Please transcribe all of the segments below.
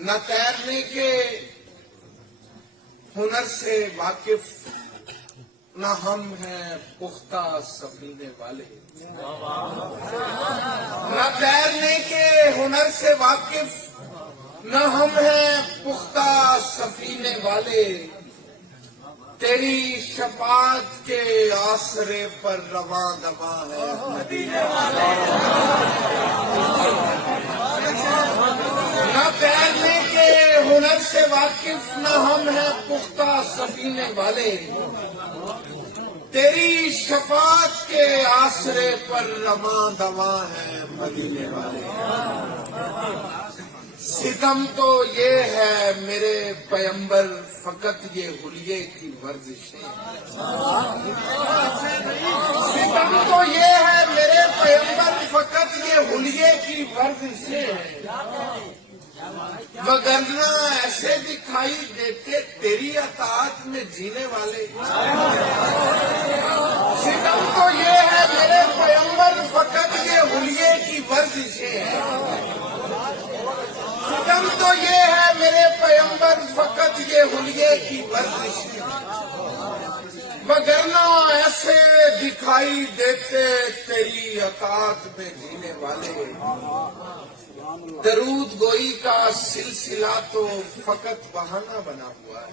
نہ تیرنے کے ہنر سے واقف نہ ہم ہیں پختہ سفینے والے، نہ تیرنے کے ہنر سے واقف نہ ہم ہیں پختہ سفینے والے، تیری شفاعت کے آسرے پر رواں دواں ہے مدینے والے، نہ تیرنے کے ہنر سے واقف نہ ہم ہیں پختہ سفینے والے، تیری شفاعت کے آسرے پر رواں دواں ہے مدینے والے۔ ستم تو یہ ہے میرے پیمبر فقط یہ حلیے کی ورزشیں، ستم تو یہ ہے میرے پیمبر فقط یہ حلیے کی ورزشیں، وگرنہ ایسے دکھائی دیتے تیری اطاعت میں جینے والے۔ ستم تو یہ ہے میرے پیمبر فقط یہ حلیے کی ورزشیں، ستم تو یہ ہے میرے پیمبر فقط یہ حلیے کی ورزشیں، وگرنہ ایسے دکھائی دیتے تیری اطاعت میں جینے والے۔ درود گوئی کا سلسلہ تو فقط بہانہ بنا ہوا ہے،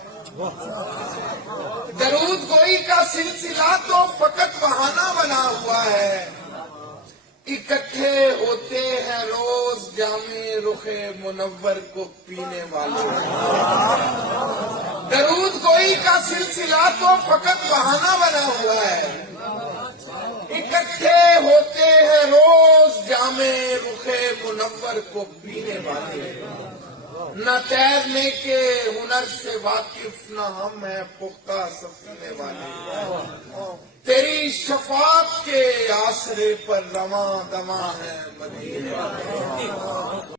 درود گوئی کا سلسلہ تو فقط بہانہ بنا ہوا ہے، اکٹھے ہوتے ہیں روز جام رخ منور کو پینے والے۔ درود گوئی کا سلسلہ تو فقط بہانہ بنا ہوا ہے، اکٹھے ہوتے ہیں روز جام رخ منور کو پینے والے، نہ تیرنے کے ہنر سے واقف نہ ہم ہیں پختہ سفینے والے، تیری شفاعت کے آسرے پر رواں دواں ہے مدینے والے۔